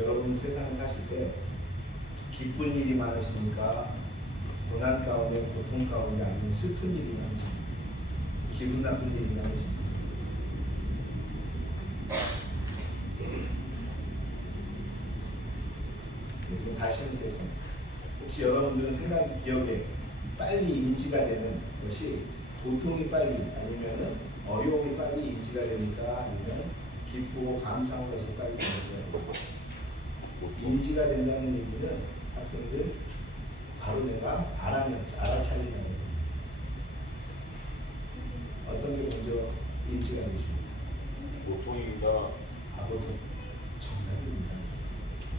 여러분 세상을 사실 때 기쁜 일이 많으십니까? 고난 가운데, 고통 가운데, 아니면 슬픈 일이 많으십니까? 기분 나쁜 일이 많으십니까? 다시 한번 혹시 여러분들은 생각, 기억에 빨리 인지가 되는 것이 고통이 빨리, 아니면 어려움이 빨리 인지가 됩니까? 아니면 기쁘고 감사한 것이 빨리 되는가요? 인지가 된다는 얘기는 학생들 바로 내가 알아차린다는 거예요. 어떤 게 먼저 인지가 되십니까? 고통입니다. 보통 정답입니다.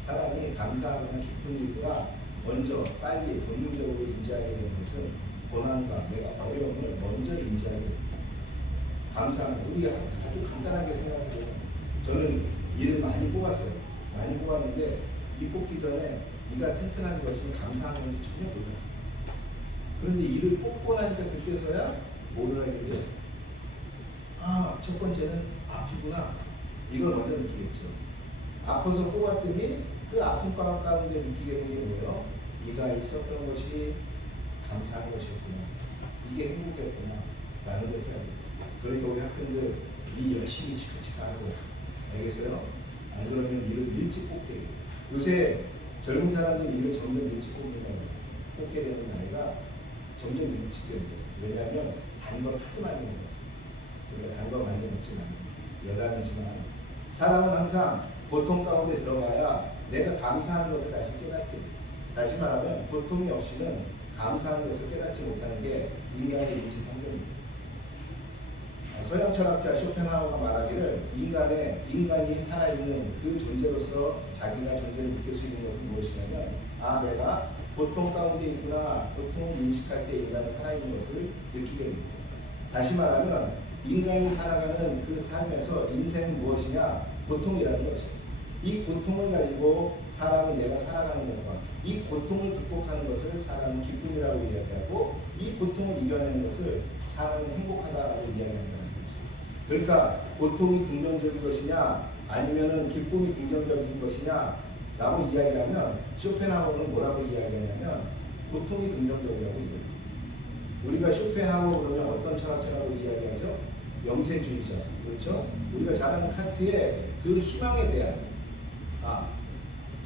사람이 감사하거나 기쁜 일보다 먼저 빨리 본능적으로 인지하게 되는 것은 고난과 내가 어려움을 먼저 인지하게 됩니다. 감사한 거, 우리가 아주 간단하게 생각해요. 저는 일을 많이 뽑았어요. 많이 뽑았는데 이 뽑기 전에 이가 튼튼한 것이 감사한 건지 전혀 몰랐어요. 그런데 일을 뽑고 나니까 그때서야 뭐를 알게 돼요? 아, 첫 번째는 아프구나. 이걸 먼저 느끼겠죠. 아파서 뽑았더니 그 아픈 방 가운데 느끼게 된 게 뭐예요? 이가 있었던 것이 감사한 것이었구나. 이게 행복했구나. 라는 것을 알게 돼요. 그러니까 우리 학생들 일 열심히 치카치카 하고, 알겠어요? 안 그러면 일을 일찍 뽑게 돼요. 요새 젊은 사람들이 일을 점점 일찍 뽑게 되는 나이가 점점 일찍 되는 거예요. 왜냐하면 단 걸 하도 많이 먹었어요. 우리가 단 거 많이 먹지 않아요. 여담이지만 사람은 항상 고통 가운데 들어가야 내가 감사한 것을 다시 깨닫게 돼요. 다시 말하면 고통이 없이는 감사한 것을 깨닫지 못하는 게 인간의 인지상정입니다. 서양 철학자 쇼펜하우어가 말하기를 인간이 살아있는 그 존재로서 자기가 존재를 느낄 수 있는 것은 무엇이냐면, 아, 내가 고통 가운데 있구나. 고통을 인식할 때 인간은 살아있는 것을 느끼게 됩니다. 다시 말하면 인간이 살아가는 그 삶에서 인생은 무엇이냐? 고통이라는 것이죠. 이 고통을 가지고 사람은 내가 살아가는 것과 이 고통을 극복하는 것을 사람은 기쁨이라고 이야기하고, 이 고통을 이겨내는 것을 사람은 행복하다라고 이야기한다는 거죠. 그러니까 고통이 긍정적인 것이냐 아니면은 기쁨이 긍정적인 것이냐 라고 이야기하면, 쇼펜하우어는 뭐라고 이야기하냐면 고통이 긍정적이라고 이야기해요. 우리가 쇼펜하우어 그러면 어떤 철학자라고 이야기하죠? 영생주의자. 그렇죠? 우리가 잘 아는 칸트의 그 희망에 대한,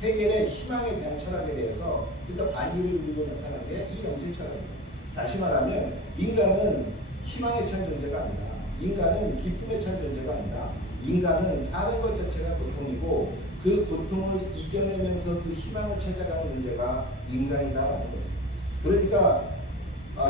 헤겔의 희망에 대한 철학에 대해서, 그러니까 반기를 이루고 나타난 게 이 영생 철학입니다. 다시 말하면 인간은 희망에 찬 존재가 아니다. 인간은 기쁨에 찬 존재가 아니다. 인간은 사는 것 자체가 고통이고 그 고통을 이겨내면서 그 희망을 찾아가는 존재가 인간이다라는 거예요. 그러니까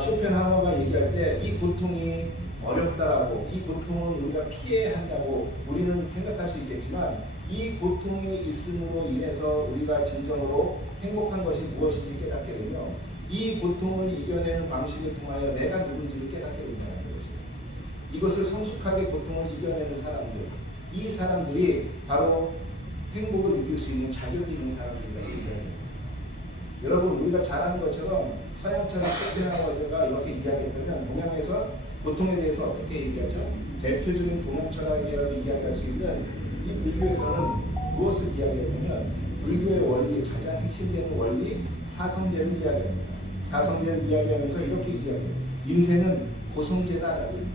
쇼펜하우어가 얘기할 때 이 고통이 어렵다라고, 이 고통은 우리가 피해야 한다고 우리는 생각할 수 있겠지만, 이 고통이 있음으로 인해서 우리가 진정으로 행복한 것이 무엇인지 깨닫게 되며, 이 고통을 이겨내는 방식을 통하여 내가 누군지를 깨닫게 된다는 것이에요. 이것을 성숙하게 고통을 이겨내는 사람들, 이 사람들이 바로 행복을 느낄 수 있는 자격이 있는 사람들이라고 얘기합니다. 여러분, 우리가 잘 아는 것처럼 서양철학 쇼펜하우어가 이렇게 이야기했다면, 동양에서 고통에 대해서 어떻게 얘기하죠? 대표적인 동양 철학이라고 이야기할 수 있는 이 불교에서는 무엇을 이야기하냐면, 불교의 원리, 가장 핵심되는 원리, 사성제를 이야기합니다. 사성제를 이야기하면서 이렇게 이야기해요. 인생은 고성제다라고 합니다.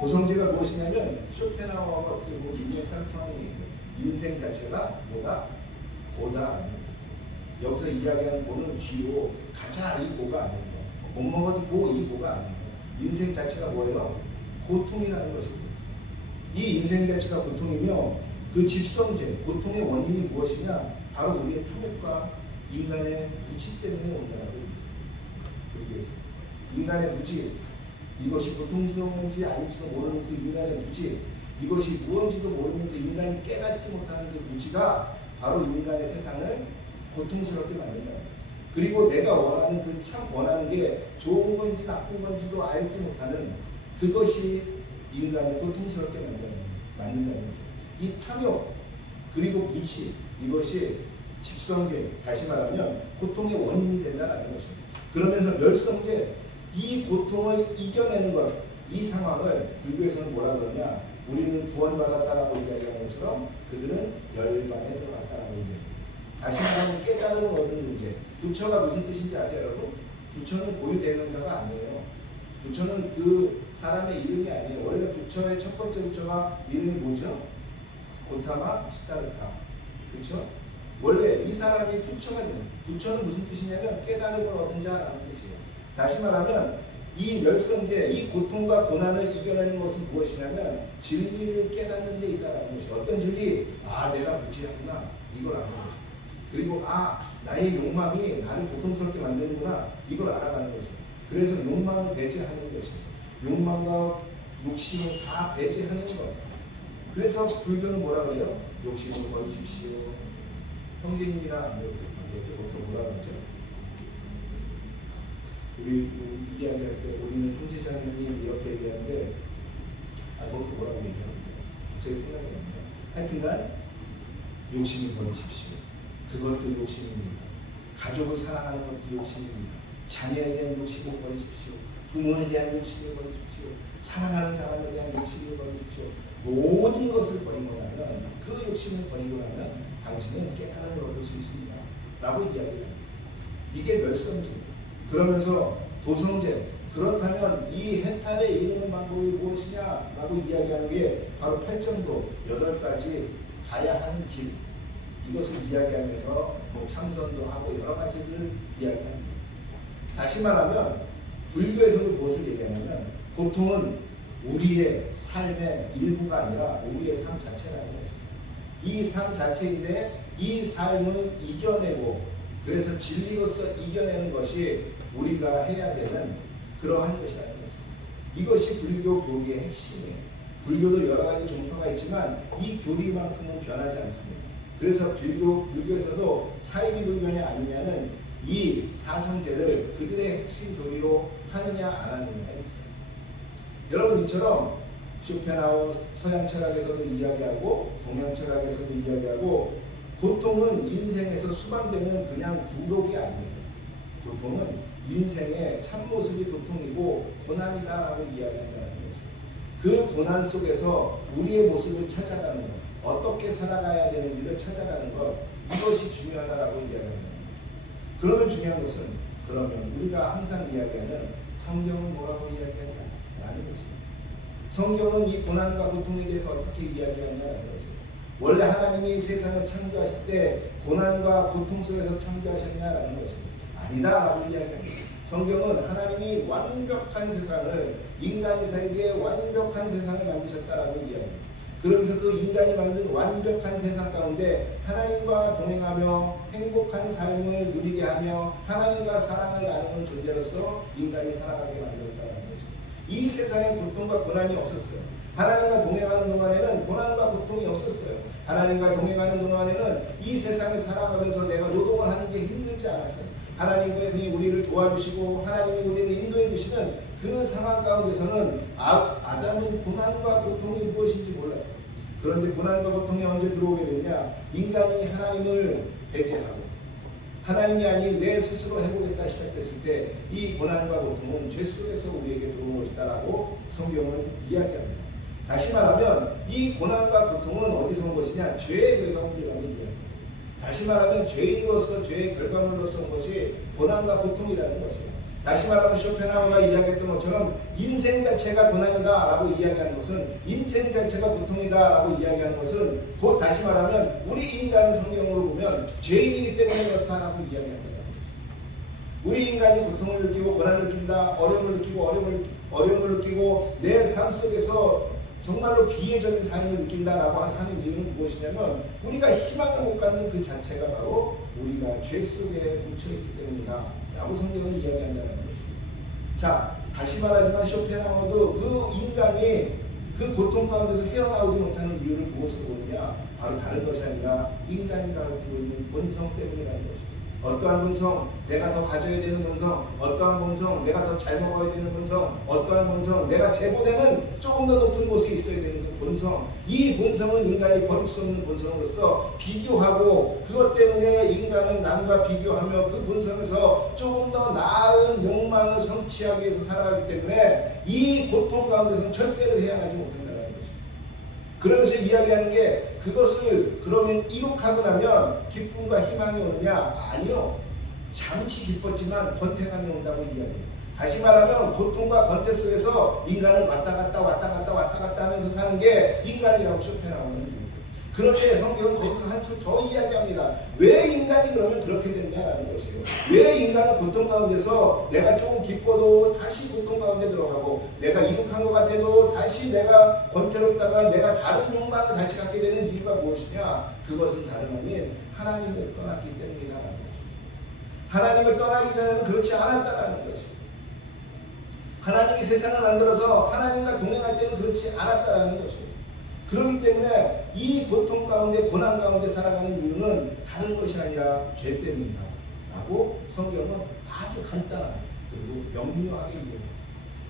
고성제가 무엇이냐면, 쇼펜하우어가 어떻게 보면 인생 상품하는 얘기예요. 인생 자체가 뭐다? 고다. 여기서 이야기하는 고는 쥐로 가자, 이 고가 아니고, 못 먹어도 고, 이 고가 아니고, 인생 자체가 뭐예요? 고통이라는 것입니다. 이 인생 자체가 고통이며, 그 집성제, 고통의 원인이 무엇이냐? 바로 우리의 탐욕과 인간의 무지 때문에 온다라고 합니다. 인간의 무지, 이것이 고통스러운지 아닌지도 모르는 그 인간의 무지, 이것이 무엇인지도 모르는 그 인간이 깨닫지 못하는 그 무지가 바로 인간의 세상을 고통스럽게 만든다. 그리고 내가 원하는 그 참 원하는 게 좋은 건지 나쁜 건지도 알지 못하는 그것이 인간을 고통스럽게 만든다는 거죠. 이 탐욕 그리고 무지, 이것이 집성계, 다시 말하면 고통의 원인이 된다는 것입니다. 그러면서 멸성계, 이 고통을 이겨내는 것, 이 상황을 불교에서는 뭐라 그러냐? 우리는 구원받았다라고 이야기하는 것처럼 그들은 열반에 부처가 무슨 뜻인지 아세요, 여러분? 부처는 고유 대명사가 아니에요. 부처는 그 사람의 이름이 아니에요. 원래 부처의 첫 번째 부처가 이름이 뭐죠? 고타마 시타르타. 그렇죠? 원래 이 사람이 부처가 돼요. 부처는 무슨 뜻이냐면 깨달음을 얻은 자라는 뜻이에요. 다시 말하면 이 멸성계, 이 고통과 고난을 이겨내는 것은 무엇이냐면 진리를 깨닫는 데 있다라는 것이. 어떤 진리? 아, 내가 무지하구나. 이걸 아는 것이죠. 그리고 아, 나의 욕망이 나를 고통스럽게 만드는구나. 이걸 알아가는 것이죠. 그래서 욕망을 배제하는 것이죠. 욕망과 욕심을 다 배제하는 것. 그래서 불교는 뭐라 그래요? 욕심을 버리십시오. 형제님이랑 여기서 뭐라 그러죠? 우리 이야기할 때 우리는 형제자매님 이렇게 얘기하는데 거기서 뭐라고 얘기하는데 제 생각이 안 나요. 하여튼간 욕심을 버리십시오. 그것도 욕심입니다. 가족을 사랑하는 것도 욕심입니다. 자녀에 대한 욕심을 버리십시오. 부모에 대한 욕심을 버리십시오. 사랑하는 사람에 대한 욕심을 버리십시오. 모든 것을 버리고 나면 그 욕심을 버리고 나면 당신은 깨달음을 얻을 수 있습니다. 라고 이야기합니다. 이게 멸성입니다. 그러면서 도성제, 그렇다면 이 해탈에 이르는 방법이 무엇이냐 라고 이야기하는 게 바로 8정도 8가지 가야 하는 길, 이것을 이야기하면서 뭐 참선도 하고 여러 가지를 이야기합니다. 다시 말하면 불교에서도 무엇을 얘기하냐면 고통은 우리의 삶의 일부가 아니라 우리의 삶 자체라는 것입니다. 이 삶 자체인데 이 삶을 이겨내고 그래서 진리로서 이겨내는 것이 우리가 해야 되는 그러한 것이라는 것입니다. 이것이 불교 교리의 핵심이에요. 불교도 여러 가지 종파가 있지만 이 교리만큼은 변하지 않습니다. 그래서 불교에서도 사이비 불교냐 아니냐는 이 사성제를 그들의 핵심 교리로 하느냐 안 하느냐에 있어요. 여러분 이처럼 쇼펜하우 서양 철학에서도 이야기하고 동양 철학에서도 이야기하고 고통은 인생에서 수반되는 그냥 부록이 아니에요. 고통은 인생의 참모습이 고통이고 고난이다라고 이야기한다는 거죠. 그 고난 속에서 우리의 모습을 찾아가는 것, 어떻게 살아가야 되는지를 찾아가는 것, 이것이 중요하다라고 이야기합니다. 그러면 중요한 것은 그러면 우리가 항상 이야기하는 성경은 뭐라고 이야기하냐라는 것입니다. 성경은 이 고난과 고통에 대해서 어떻게 이야기하냐라는 것입니다. 원래 하나님이 세상을 창조하실 때 고난과 고통 속에서 창조하셨냐라는 것입니다. 아니다라고 이야기합니다. 성경은 하나님이 완벽한 세상을 인간이 살기에 완벽한 세상을 만드셨다라고 이야기합니다. 그러면서 그 인간이 만든 완벽한 세상 가운데 하나님과 동행하며 행복한 삶을 누리게 하며 하나님과 사랑을 나누는 존재로서 인간이 살아가게 만들었다는 것입니다. 이 세상에 고통과 고난이 없었어요. 하나님과 동행하는 동안에는 고난과 고통이 없었어요. 하나님과 동행하는 동안에는 이 세상을 살아가면서 내가 노동을 하는 게 힘들지 않았어요. 하나님이 우리를 도와주시고 하나님이 우리를 인도해 주시는 그 상황 가운데서는 아담은 고난과 고통이 무엇인지 몰랐어요. 그런데 고난과 고통이 언제 들어오게 됐냐? 인간이 하나님을 배제하고 하나님이 아닌 내 스스로 해보겠다 시작했을 때 이 고난과 고통은 죄 속에서 우리에게 들어온 것이다라고 성경은 이야기합니다. 다시 말하면 이 고난과 고통은 어디서 온 것이냐? 죄의 결과물이라는 이야기입니다. 다시 말하면 죄인으로서 죄의 결과물로서 온 것이 고난과 고통이라는 것이에요. 다시 말하면 쇼펜하우가 이야기했던 것처럼 인생 자체가 고난이다라고 이야기하는 것은 인생 자체가 고통이다라고 이야기하는 것은 곧 다시 말하면 우리 인간은 성경으로 보면 죄인이기 때문에 그렇다라고 이야기합니다. 우리 인간이 고통을 느끼고 고난을 느낀다, 어려움을 느끼고 어려움을 느끼고 내 삶 속에서 정말로 비애적인 삶을 느낀다라고 하는 이유는 무엇이냐면 우리가 희망을 못 갖는 그 자체가 바로 우리가 죄 속에 묻혀있기 때문이다 라고 성경은 이야기한다는 것입니다. 자, 다시 말하지만 쇼펜하우도 그 인간이 그 고통 가운데서 헤어나오지 못하는 이유를 무엇으로 보느냐? 바로 다른 것이 아니라 인간이 가지고 있는 본성 때문이라는 것입니다. 어떠한 본성, 내가 더 가져야 되는 본성, 어떠한 본성, 내가 더 잘 먹어야 되는 본성, 어떠한 본성, 내가 제보되는 조금 더 높은 곳에 있어야 되는 그 본성, 이 본성은 인간이 버릴 수 없는 본성으로서 비교하고 그것 때문에 인간은 남과 비교하며 그 본성에서 조금 더 나은 욕망을 성취하기 위해서 살아가기 때문에 이 고통 가운데서는 절대로 헤어나지 못한다는 것입니다. 그러면서 이야기하는 그것을 그러면 이룩하고 나면 기쁨과 희망이 오느냐? 아니요. 잠시 기뻤지만 권태감이 온다고 이야기해요. 다시 말하면 고통과 권태 속에서 인간은 왔다 갔다 하면서 사는 게 인간이라고 쇼펜 나오는 거예요. 그런데 성경은 거기서 한 수 더 이야기합니다. 왜 인간이 그러면 그렇게 됐냐라는 것이에요. 왜 인간은 고통 가운데서 내가 조금 기뻐도 다시 고통 가운데 들어가고 내가 이룩한 것 같아도 다시 내가 권태롭다가 내가 다른 욕망을 다시 갖게 되는 이유가 무엇이냐? 그것은 다름 아닌 하나님을 떠났기 때문이라는 거죠. 하나님을 떠나기 전에는 그렇지 않았다는 것이죠. 하나님이 세상을 만들어서 하나님과 동행할 때는 그렇지 않았다는 것이죠. 그렇기 때문에 이 고통 가운데 고난 가운데 살아가는 이유는 다른 것이 아니라 죄 때문이다 라고 성경은 아주 간단하게 그리고 명료하게 이야기해요.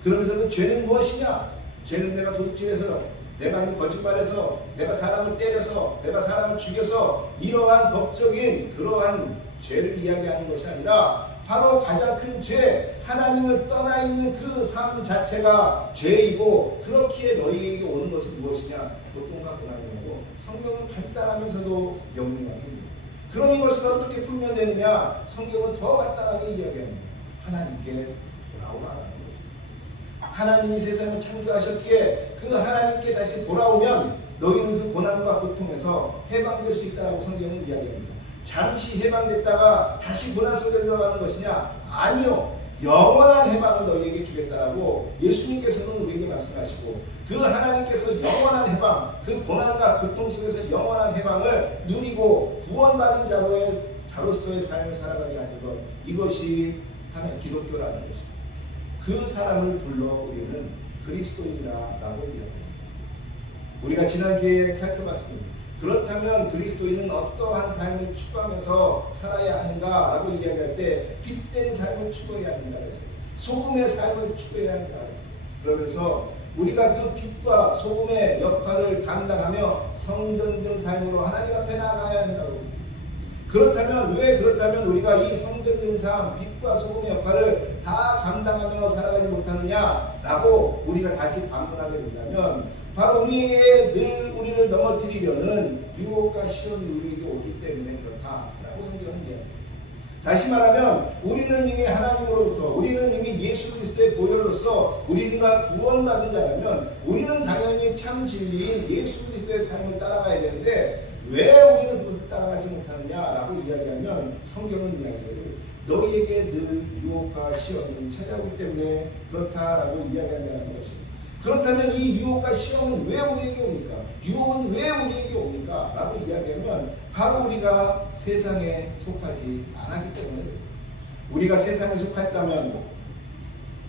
그러면서 그 죄는 무엇이냐? 죄는 내가 도둑질해서 내가 거짓말해서 내가 사람을 때려서 내가 사람을 죽여서 이러한 법적인 그러한 죄를 이야기하는 것이 아니라 바로 가장 큰 죄, 하나님을 떠나 있는 그 삶 자체가 죄이고 그렇기에 너희에게 오는 것은 무엇이냐? 고통과 고난이고 성경은 간단하면서도 명료하게 그럼 이것을 어떻게 풀면 되느냐? 성경은 더 간단하게 이야기합니다. 하나님께 돌아오라는 것입니다. 하나님이 세상을 창조하셨기에 그 하나님께 다시 돌아오면 너희는 그 고난과 고통에서 해방될 수 있다고 성경은 이야기합니다. 잠시 해방됐다가 다시 고난 속에 들어가는 것이냐? 아니요. 영원한 해방을 너희에게 주겠다라고 예수님께서는 우리에게 말씀하시고 그 하나님께서 영원한 해방, 그 고난과 고통 속에서 영원한 해방을 누리고 구원받은 자로서의 삶을 살아가게 하는 것, 이것이 하나의 기독교라는 것입니다. 그 사람을 불러 우리는 그리스도인이라고 이야기합니다. 우리가 지난주에 살펴봤습니다. 그렇다면 그리스도인은 어떠한 삶을 추구하면서 살아야 하는가라고 이야기할 때 빛된 삶을 추구해야 한다. 소금의 삶을 추구해야 한다. 그러면서 우리가 그 빛과 소금의 역할을 감당하며 성전된 삶으로 하나님 앞에 나아가야 한다고. 그렇다면 우리가 이 성전된 삶, 빛과 소금의 역할을 다 감당하며 살아가지 못하느냐라고 우리가 다시 반문하게 된다면 바로 우리에게 늘 우리를 넘어뜨리려는 유혹과 시험이 우리에게 오기 때문에 그렇다라고 성경은 이야기합니다. 다시 말하면 우리는 이미 하나님으로부터 우리는 이미 예수 그리스도의 보혈로서 우리가 구원받은 자라면 우리는 당연히 참 진리인 예수 그리스도의 삶을 따라가야 되는데 왜 우리는 그것을 따라가지 못하느냐라고 이야기하면 성경은 이야기해요. 너희에게 늘 유혹과 시험이 찾아오기 때문에 그렇다라고 이야기한다는 것입니다. 그렇다면 이 유혹과 시험은 왜 우리에게 옵니까? 유혹은 왜 우리에게 옵니까? 라고 이야기하면 바로 우리가 세상에 속하지 않았기 때문에 우리가 세상에 속했다면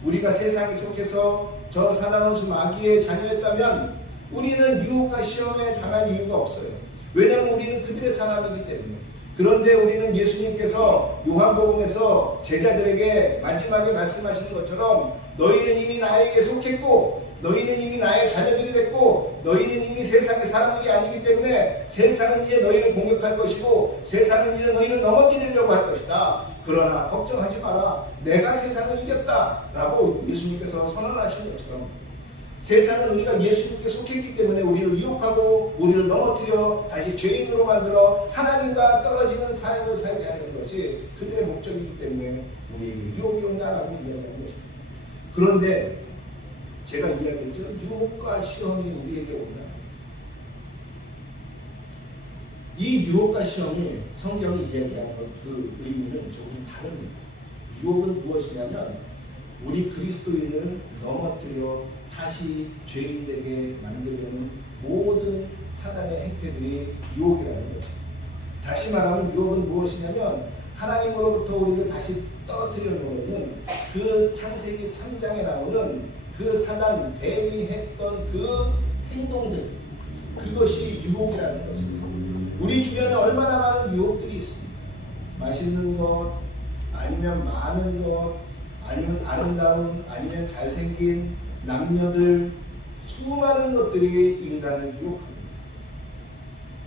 우리가 세상에 속해서 저 사단원수 마귀의 자녀였다면 우리는 유혹과 시험에 당할 이유가 없어요. 왜냐하면 우리는 그들의 사람이기 때문에. 그런데 우리는 예수님께서 요한복음에서 제자들에게 마지막에 말씀하시는 것처럼 너희는 이미 나에게 속했고 너희는 이미 나의 자녀들이 됐고 너희는 이미 세상의 사람들이 아니기 때문에 세상은 이제 너희를 공격할 것이고 세상은 이제 너희를 넘어뜨리려고 할 것이다. 그러나 걱정하지 마라. 내가 세상을 이겼다 라고 예수님께서 선언하신 것처럼 세상은 우리가 예수님께 속했기 때문에 우리를 유혹하고 우리를 넘어뜨려 다시 죄인으로 만들어 하나님과 떨어지는 삶을 살게 하는 것이 그들의 목적이기 때문에 우리에게 유혹이 온다라고 이야기하는 것입니다. 그런데 제가 이야기했죠. 유혹과 시험이 우리에게 온다. 이 유혹과 시험이 성경이 이야기하는 그 의미는 조금 다릅니다. 유혹은 무엇이냐면 우리 그리스도인을 넘어뜨려 다시 죄인되게 만들려는 모든 사단의 행태들이 유혹이라는 것입니다. 다시 말하면 유혹은 무엇이냐면 하나님으로부터 우리를 다시 떨어뜨리는 것은 그 창세기 3장에 나오는 그 사단 뱀이했던 그 행동들, 그것이 유혹이라는 것입니다. 우리 주변에 얼마나 많은 유혹들이 있습니다. 맛있는 것, 아니면 많은 것, 아니면 아름다운, 아니면 잘생긴 남녀들, 수많은 것들이 인간을 유혹합니다.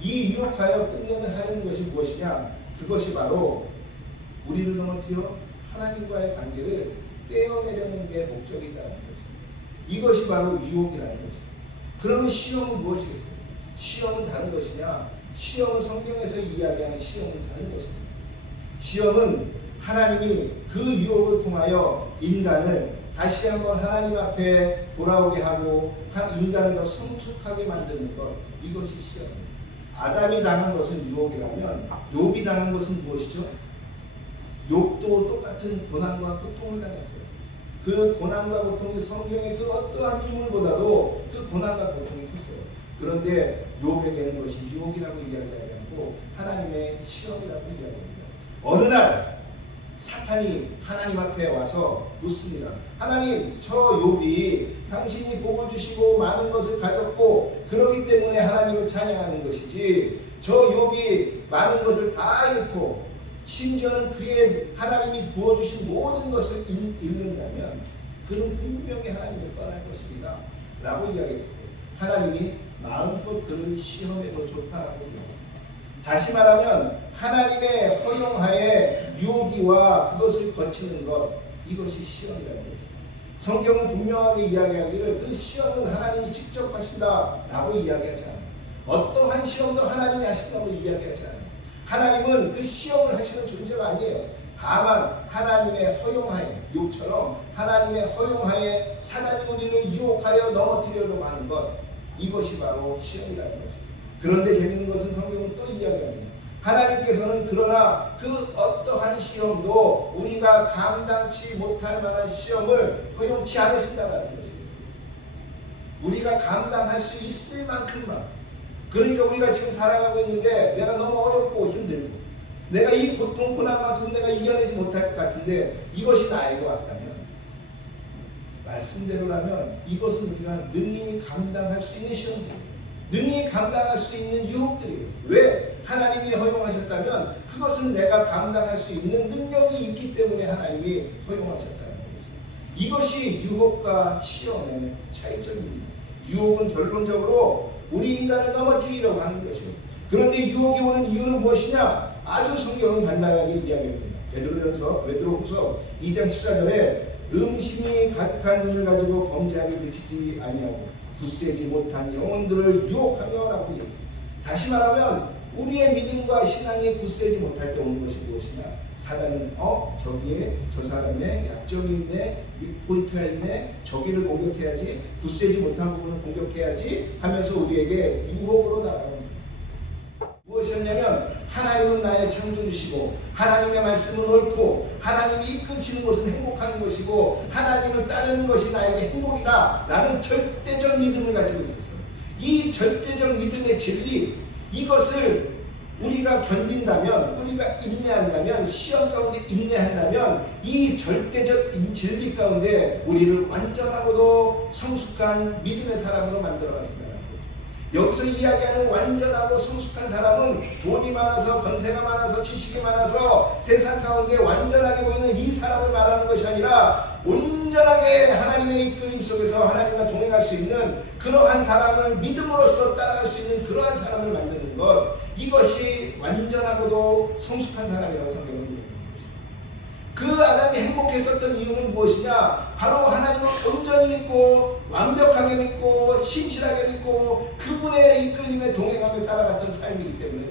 이 유혹하여 끝내는 것이 무엇이냐? 그것이 바로 우리를 넘어뜨려 하나님과의 관계를 떼어내려는 게 목적이라는 것입니다. 이것이 바로 유혹이라는 것입니다. 그러면 시험은 무엇이겠어요? 시험은 다른 것이냐? 시험은 성경에서 이야기하는 시험은 다른 것입니다. 시험은 하나님이 그 유혹을 통하여 인간을 다시 한번 하나님 앞에 돌아오게 하고 한 인간을 더 성숙하게 만드는 것, 이것이 시험입니다. 아담이 당한 것은 유혹이라면 욥이 당한 것은 무엇이죠? 욥도 똑같은 고난과 고통을 당했어요. 그 고난과 고통이 성경의 그 어떠한 인물보다도 그 고난과 고통이 컸어요. 그런데 욥에게는 그것이 유혹이라고 이야기하지 않고 하나님의 시험이라고 이야기합니다. 어느 날 사탄이 하나님 앞에 와서 묻습니다. 하나님, 저 욥이 당신이 복을 주시고 많은 것을 가졌고 그러기 때문에 하나님을 찬양하는 것이지, 저 욥이 많은 것을 다 잃고 심지어는 그의 하나님이 부어주신 모든 것을 잃는다면 그는 분명히 하나님을 떠날 것입니다 라고 이야기했을 때 하나님이 마음껏 그를 시험해도 좋다라고 이야기합니다. 다시 말하면 하나님의 허용하에 유혹이와 그것을 거치는 것, 이것이 시험이라는 거죠. 성경은 분명하게 이야기하기를 그 시험은 하나님이 직접 하신다라고 이야기하지 않아요. 어떠한 시험도 하나님이 하신다고 이야기하지 않아요. 하나님은 그 시험을 하시는 존재가 아니에요. 다만 하나님의 허용하에, 욥처럼 하나님의 허용하에 사단이 우리를 유혹하여 넘어뜨리려고 하는 것, 이것이 바로 시험이라는 거죠. 그런데 재밌는 것은 성경은 또 이야기합니다. 하나님께서는 그러나 그 어떠한 시험도 우리가 감당치 못할 만한 시험을 허용치 않으신다는 거죠. 우리가 감당할 수 있을 만큼만. 그러니까 우리가 지금 살아가고 있는데 내가 너무 어렵고 힘들고 내가 이 고통 고난만큼 내가 이겨내지 못할 것 같은데 이것이 나에게 왔다면, 말씀대로라면 이것은 우리가 능히 감당할 수 있는 시험들이에요. 능히 감당할 수 있는 유혹들이에요. 왜? 하나님이 허용하셨다면 그것은 내가 감당할 수 있는 능력이 있기 때문에 하나님이 허용하셨다는 거죠. 이것이 유혹과 시험의 차이점입니다. 유혹은 결론적으로 우리 인간을 넘어뜨리려고 하는 것이에요. 그런데 유혹이 오는 이유는 무엇이냐? 아주 성경은 간단하게 이야기합니다. 베드로후서 2장 14절에 음심이 가득한 일을 가지고 범죄하게 그치지 아니하고 굳세지 못한 영혼들을 유혹하며 라고 얘기합니다. 다시 말하면 우리의 믿음과 신앙이 굳세지 못할 때 오는 것이 무엇이냐? 사단은 저기에 저 사람의 약점이 있네, 포인트가 있네, 저기를 공격해야지, 굳세지 못한 부분을 공격해야지 하면서 우리에게 유혹으로 나아갑니다. 무엇이었냐면 하나님은 나의 창조주시고 하나님의 말씀은 옳고 하나님이 이끄시는 것은 행복한 것이고 하나님을 따르는 것이 나에게 행복이다 라는 절대적 믿음을 가지고 있었어요. 이 절대적 믿음의 진리, 이것을 우리가 견딘다면, 우리가 인내한다면, 시험 가운데 인내한다면 이 절대적 진리 가운데 우리를 완전하고도 성숙한 믿음의 사람으로 만들어 가신다는 거죠. 여기서 이야기하는 완전하고 성숙한 사람은 돈이 많아서, 권세가 많아서, 지식이 많아서 세상 가운데 완전하게 보이는 이 사람을 말하는 것이 아니라 온전하게 하나님의 이끌림 속에서 하나님과 동행할 수 있는 그러한 사람을 믿음으로써 따라갈 수 있는 그러한 사람을 만드는 것, 이것이 완전하고도 성숙한 사람이라고 성경은 얘기합니다. 그 아담이 행복했었던 이유는 무엇이냐? 바로 하나님을 온전히 믿고 완벽하게 믿고 신실하게 믿고 그분의 이끌림에 동행하며 따라갔던 삶이기 때문에.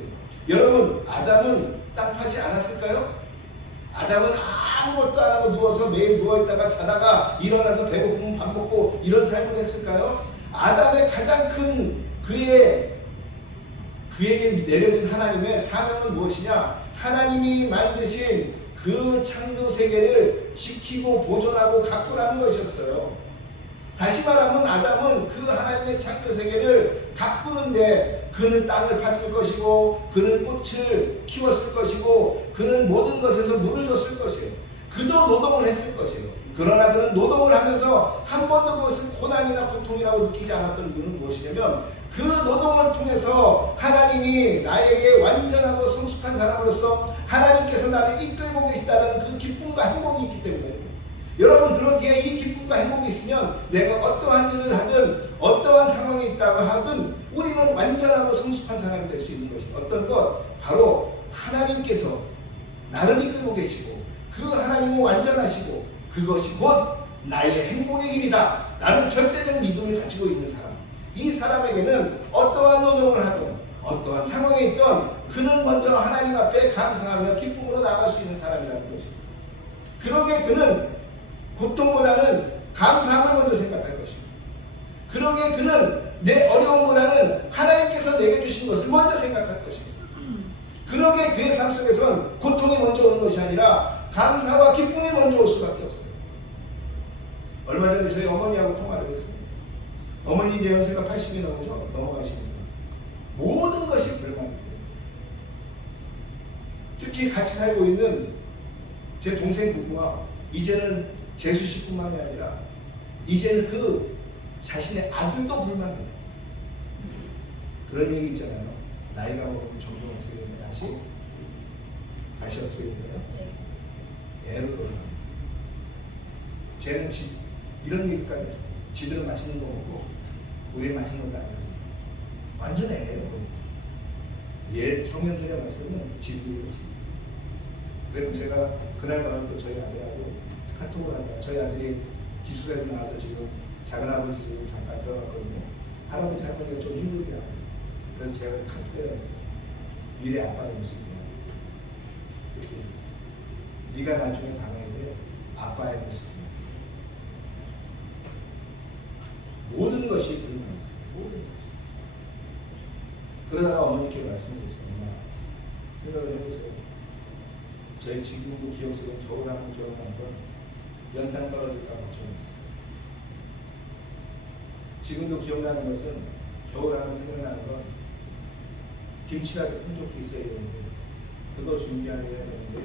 여러분, 아담은 땅 파지 않았을까요? 아담은 아무것도 안 하고 누워서 매일 누워있다가 자다가 일어나서 배고프면 밥 먹고 이런 삶을 했을까요? 아담의 가장 큰 그에게 내려진 하나님의 사명은 무엇이냐? 하나님이 만드신 그 창조 세계를 지키고 보존하고 가꾸라는 것이었어요. 다시 말하면 아담은 그 하나님의 창조 세계를 가꾸는데 그는 땅을 팠을 것이고 그는 꽃을 키웠을 것이고 그는 모든 것에서 물을 줬을 것이에요. 그도 노동을 했을 것이에요. 그러나 그는 노동을 하면서 한 번도 그것을 고난이나 고통이라고 느끼지 않았던 이유는 무엇이냐면 그 노동을 통해서 하나님이 나에게 완전하고 성숙한 사람으로서 하나님께서 나를 이끌고 계시다는 그 기쁨과 행복이 있기 때문에. 여러분, 그러기에 이 기쁨과 행복이 있으면 내가 어떠한 일을 하든 어떠한 상황에 있다고 하든 우리는 완전하고 성숙한 사람이 될 수 있는 것이 어떤 것? 바로 하나님께서 나를 이끌고 계시고 그 하나님은 완전하시고 그것이 곧 나의 행복의 길이다 라는 절대적 믿음을 가지고 있는 사람, 이 사람에게는 어떠한 노동을 하든 어떠한 상황에 있든 그는 먼저 하나님 앞에 감사하며 기쁨으로 나아갈 수 있는 사람이라는 것입니다. 그러게 그는 고통보다는 감사함을 먼저 생각할 것입니다. 그러게 그는 내 어려움보다는 하나님께서 내게 주신 것을 먼저 생각할 것입니다. 그러게 그의 삶 속에서는 고통이 먼저 오는 것이 아니라 감사와 기쁨이 먼저 올 수밖에 없어요. 얼마 전에 저희 어머니하고 통화를 했습니다. 어머니 이제 연세가 80이 넘어가시니까 모든 것이 불만이세요. 특히 같이 살고 있는 제 동생 부부가 이제는 재수 씨뿐만이 아니라 이제는 그 자신의 아들도 불만해요. 그런 얘기 있잖아요. 나이가 먹으면 점점 어떻게 되냐 다시 어떻게 되나요? 애로 돌아갑니다. 쟤는 이런 얘기까지 해요. 지들은 맛있는 거 먹고 우리는 맛있는 거 안 사요. 완전 애예요. 성경의 말씀은 진리예요. 그래서 제가 그날 밤에 또 저희 아들하고 카톡을 하다가 저희 아들이 기숙사에서 나와서 지금 작은아버지 지금 잠깐 들어갔거든요. 할아버지 할머니가 좀 힘들게 하고 그래서 제가 카톡을 했어요. 미래 아빠의 모습이야. 이렇게 네가 나중에 당해야 돼. 아빠의 모습이야. 모든 것이 불만이었어요. 모든 것이. 그러다가 어머니께 말씀드렸어요. 엄마, 생각을 해보세요. 저희 지금도 기억 속에 겨울하면 기억나는 건 연탄 떨어질까 걱정했어요. 지금도 기억나는 것은 겨울하면 생각나는 건 김치라도 풍족히 있어야 되는데 그거 준비하려야 되는데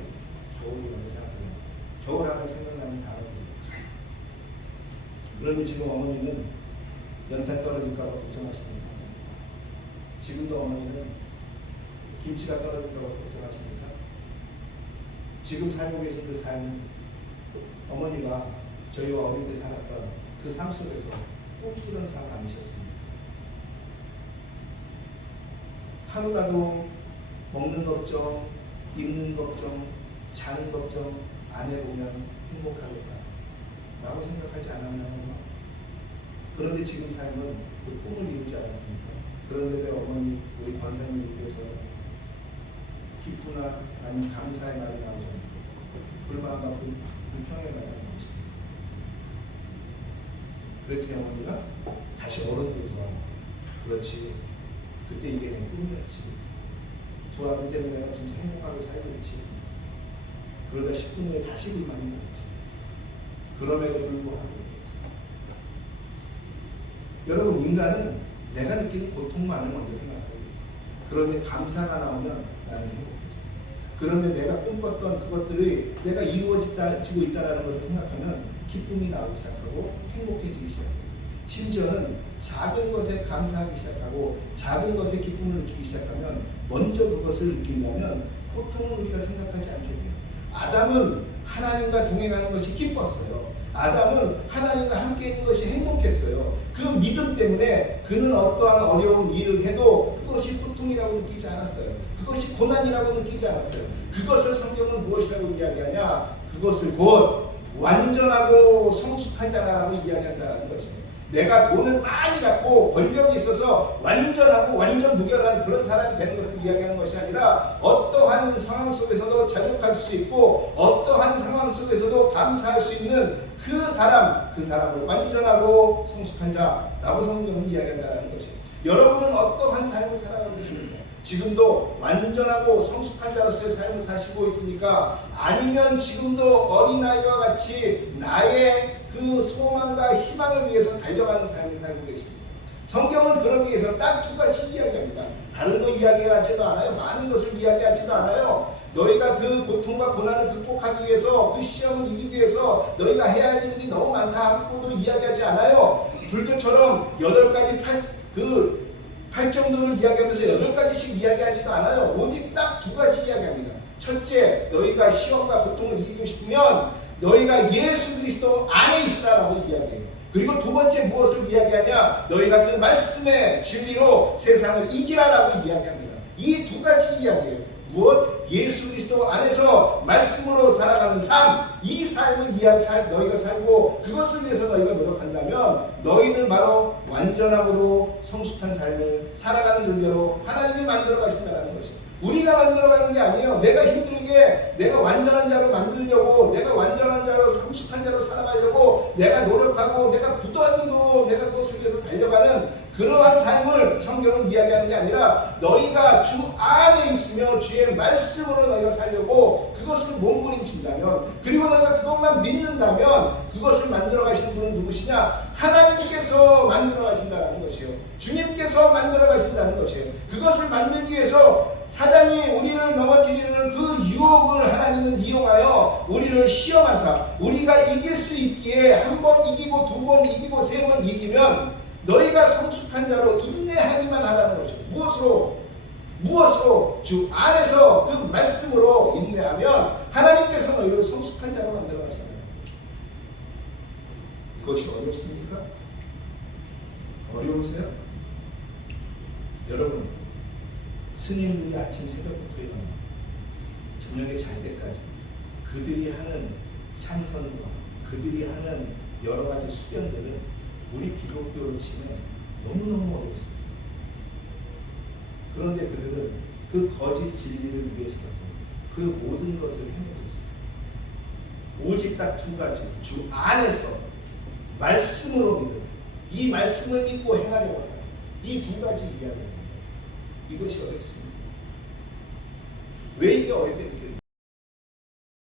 겨울이라고 생각해요. 겨울하면 생각나는 단어들이에요. 그런데 지금 어머니는 연탄 떨어질까 봐 걱정하십니다. 지금도 어머니는 김치가 떨어질까 봐 걱정하십니다. 지금 살고 계신 그 삶은 어머니가 저희와 어릴 때 살았던 그 삶 속에서 꼭 그런 삶 아니셨습니다. 하루라도 먹는 걱정, 입는 걱정, 자는 걱정 안 해보면 행복하겠다 라고 생각하지 않았나요? 그런데 지금 삶은 그 꿈을 이루지 않았습니까? 그런데 왜 어머니 우리 권사님께서 기쁘나 아니면 감사의 말이 나오지 않고 불만과 불평의 말이 나오지 않습니다. 그랬더니 어머니가 다시 어른으로 돌아옵니다. 그렇지. 그때 이게 내 꿈이었지. 두 아들 때문에 내가 진짜 행복하게 살고 있지. 그러다 10분 후에 다시 불만이 나왔지. 그럼에도 불구하고 여러분, 인간은 내가 느끼는 고통만을 먼저 생각하고 있어요. 그런데 감사가 나오면 나는 행복해져. 그런데 내가 꿈꿨던 그것들이 내가 이루어지고 있다는 것을 생각하면 기쁨이 나오기 시작하고 행복해지기 시작해요. 심지어는 작은 것에 감사하기 시작하고 작은 것에 기쁨을 느끼기 시작하면 먼저 그것을 느끼려면 고통을 우리가 생각하지 않게 돼요. 아담은 하나님과 동행하는 것이 기뻤어요. 아담은 하나님과 함께 있는 것이 행복했어요. 그 믿음 때문에 그는 어떠한 어려운 일을 해도 그것이 고통이라고 느끼지 않았어요. 그것이 고난이라고 느끼지 않았어요. 그것을 성경은 무엇이라고 이야기하냐? 그것을 곧 완전하고 성숙한 자라고 이야기한다는 것이에요. 내가 돈을 많이 갖고 권력이 있어서 완전하고 완전 무결한 그런 사람이 되는 것을 이야기하는 것이 아니라 어떠한 상황 속에서도 자족할 수 있고 어떠한 상황 속에서도 감사할 수 있는 그 사람을 완전하고 성숙한 자라고 성경은 이야기한다는 것이에요. 여러분은 어떠한 삶을 살아가고 계십니까? 지금도 완전하고 성숙한 자로서의 삶을 사시고 있습니까? 아니면 지금도 어린아이와 같이 나의 그 소망과 희망을 위해서 달려가는 삶을 살고 계십니다. 성경은 그러기 위해서 딱 두 가지 이야기합니다. 다른 거 이야기하지도 않아요. 많은 것을 이야기하지도 않아요. 너희가 그 고통과 고난을 극복하기 위해서 그 시험을 이기기 위해서 너희가 해야 할 일이 너무 많다 하고도 이야기하지 않아요. 불교처럼 8가지 팔정도를 이야기하면서 8가지씩 이야기하지도 않아요. 오직 딱 2가지 이야기합니다. 첫째, 너희가 시험과 고통을 이기고 싶으면 너희가 예수 그리스도 안에 있으라라고 이야기해요. 그리고 2번째 무엇을 이야기하냐? 너희가 그 말씀의 진리로 세상을 이기라라고 이야기합니다. 이 2가지 이야기예요. 무엇? 예수 그리스도 안에서 말씀으로 살아가는 삶, 이 삶을 너희가 살고 그것을 위해서 너희가 노력한다면 너희는 바로 완전하고도 성숙한 삶을 살아가는 존재로 하나님이 만들어 가신다는 것이에요. 우리가 만들어가는 게 아니에요. 내가 힘들게 내가 완전한 자로 만들려고, 내가 완전한 자로 성숙한 자로 살아가려고 내가 노력하고 내가 부단히도 내가 그것을 위해서 달려가는 그러한 삶을 성경은 이야기하는 게 아니라 너희가 주 안에 있으며 주의 말씀으로 너희가 살려고 그것을 몸부림친다면, 그리고 너희가 그것만 믿는다면 그것을 만들어 가시는 분은 누구시냐? 하나님께서 만들어 가신다는 것이에요. 주님께서 만들어 가신다는 것이에요. 그것을 만들기 위해서 사단이 우리를 넘어뜨리는 그 유혹을 하나님은 이용하여 우리를 시험하사 우리가 이길 수 있기에 한 번 이기고 두 번 이기고 세 번 이기면 너희가 성숙한 자로 인내하기만 하라는 거죠. 무엇으로? 주 안에서 그 말씀으로 인내하면 하나님께서 너희를 성숙한 자로 만들어 가시는 거예요. 그것이 어렵습니까? 어려우세요? 여러분, 스님들이 아침 새벽부터 일어나 저녁에 잘 때까지 그들이 하는 참선과 그들이 하는 여러 가지 수련들은 우리 기독교로 치면 너무너무 어렵습니다. 그런데 그들은 그 거짓 진리를 위해서라도 그 모든 것을 해내고 있습니다. 오직 딱 두 가지, 주 안에서 말씀으로 믿는, 이 말씀을 믿고 행하려고 하는 이 두 가지 이야기입니다. 이것이 어렵습니다. 왜 이게 어렵게 느껴집니까?